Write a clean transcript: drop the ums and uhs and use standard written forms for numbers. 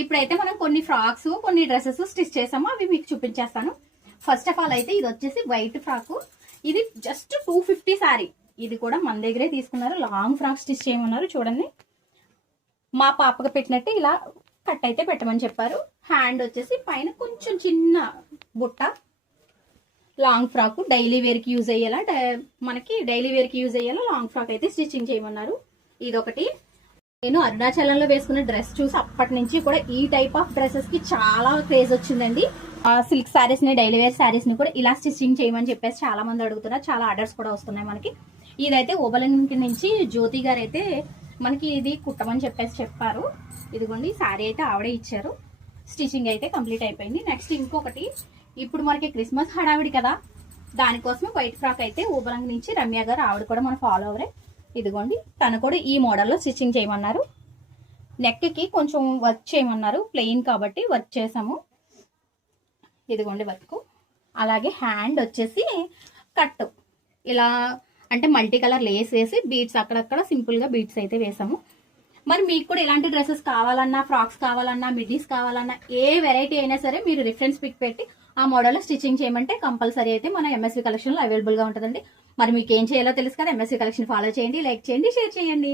ఇప్పుడైతే మనం కొన్ని ఫ్రాక్స్ కొన్ని డ్రెస్సెస్ స్టిచ్ చేసాము, అవి మీకు చూపించేస్తాను. ఫస్ట్ ఆఫ్ ఆల్ అయితే ఇది వచ్చేసి వైట్ ఫ్రాక్. ఇది జస్ట్ 250 శారీ. ఇది కూడా మన దగ్గరే తీసుకున్నారు. లాంగ్ ఫ్రాక్ స్టిచ్ చేయమన్నారు. చూడండి, మా పాపకు పెట్టినట్టు ఇలా కట్ అయితే పెట్టమని చెప్పారు. హ్యాండ్ వచ్చేసి పైన కొంచెం చిన్న బుట్ట. లాంగ్ ఫ్రాక్ డైలీ వేర్కి యూజ్ అయ్యేలా, మనకి డైలీ వేర్కి యూజ్ అయ్యేలా లాంగ్ ఫ్రాక్ అయితే స్టిచ్చింగ్ చేయమన్నారు. ఇదొకటి. నేను అరుణాచలంలో వేసుకున్న డ్రెస్ చూసి అప్పటి నుంచి కూడా ఈ టైప్ ఆఫ్ డ్రెస్సెస్ కి చాలా క్రేజ్ వచ్చిందండి. సిల్క్ శారీస్ ని, డైలీ వేర్ శారీస్ ని కూడా ఇలా స్టిచ్చింగ్ చేయమని చెప్పేసి చాలా మంది అడుగుతున్నారు. చాలా ఆర్డర్స్ కూడా వస్తున్నాయి మనకి. ఇదైతే ఓబలంకి నుంచి జ్యోతి గారు అయితే మనకి ఇది కుట్టమని చెప్పేసి చెప్పారు. ఇదిగోండి, శారీ అయితే ఆవిడే ఇచ్చారు. స్టిచ్చింగ్ అయితే కంప్లీట్ అయిపోయింది. నెక్స్ట్ ఇంకొకటి, ఇప్పుడు మనకి క్రిస్మస్ హడావిడి కదా, దానికోసం వైట్ ఫ్రాక్ అయితే ఓబలంకి నుంచి రమ్య గారు, ఆవిడ కూడా మన ఫాలోవరే. ఇదిగోండి, తను కూడా ఈ మోడల్లో స్టిచ్చింగ్ చేయమన్నారు. నెక్ కి కొంచెం వర్క్ చేయమన్నారు, ప్లెయిన్ కాబట్టి వర్క్ చేసాము. ఇదిగోండి వర్క్. అలాగే హ్యాండ్ వచ్చేసి కట్ ఇలా, అంటే మల్టీ కలర్ లేస్ వేసి బీడ్స్ అక్కడక్కడ సింపుల్ గా బీడ్స్ అయితే వేసాము. మరి మీకు కూడా ఇలాంటి డ్రెస్సెస్ కావాలన్నా, ఫ్రాక్స్ కావాలన్నా, మిడ్డీస్ కావాలన్నా, ఏ వెరైటీ అయినా సరే మీరు రిఫరెన్స్ పిక్ పెట్టి ఆ మోడల్లో స్టిచ్చింగ్ చేయమంటే కంపల్సరీ అయితే మన ఎంఎస్వి కలెక్షన్ లో అవైలబుల్ గా ఉంటుందండి. మరి మీకు ఏం చేయాలో తెలుసు కదా, ఎంఎస్వి కలెక్షన్ ఫాలో చేయండి, లైక్ చేయండి, షేర్ చేయండి.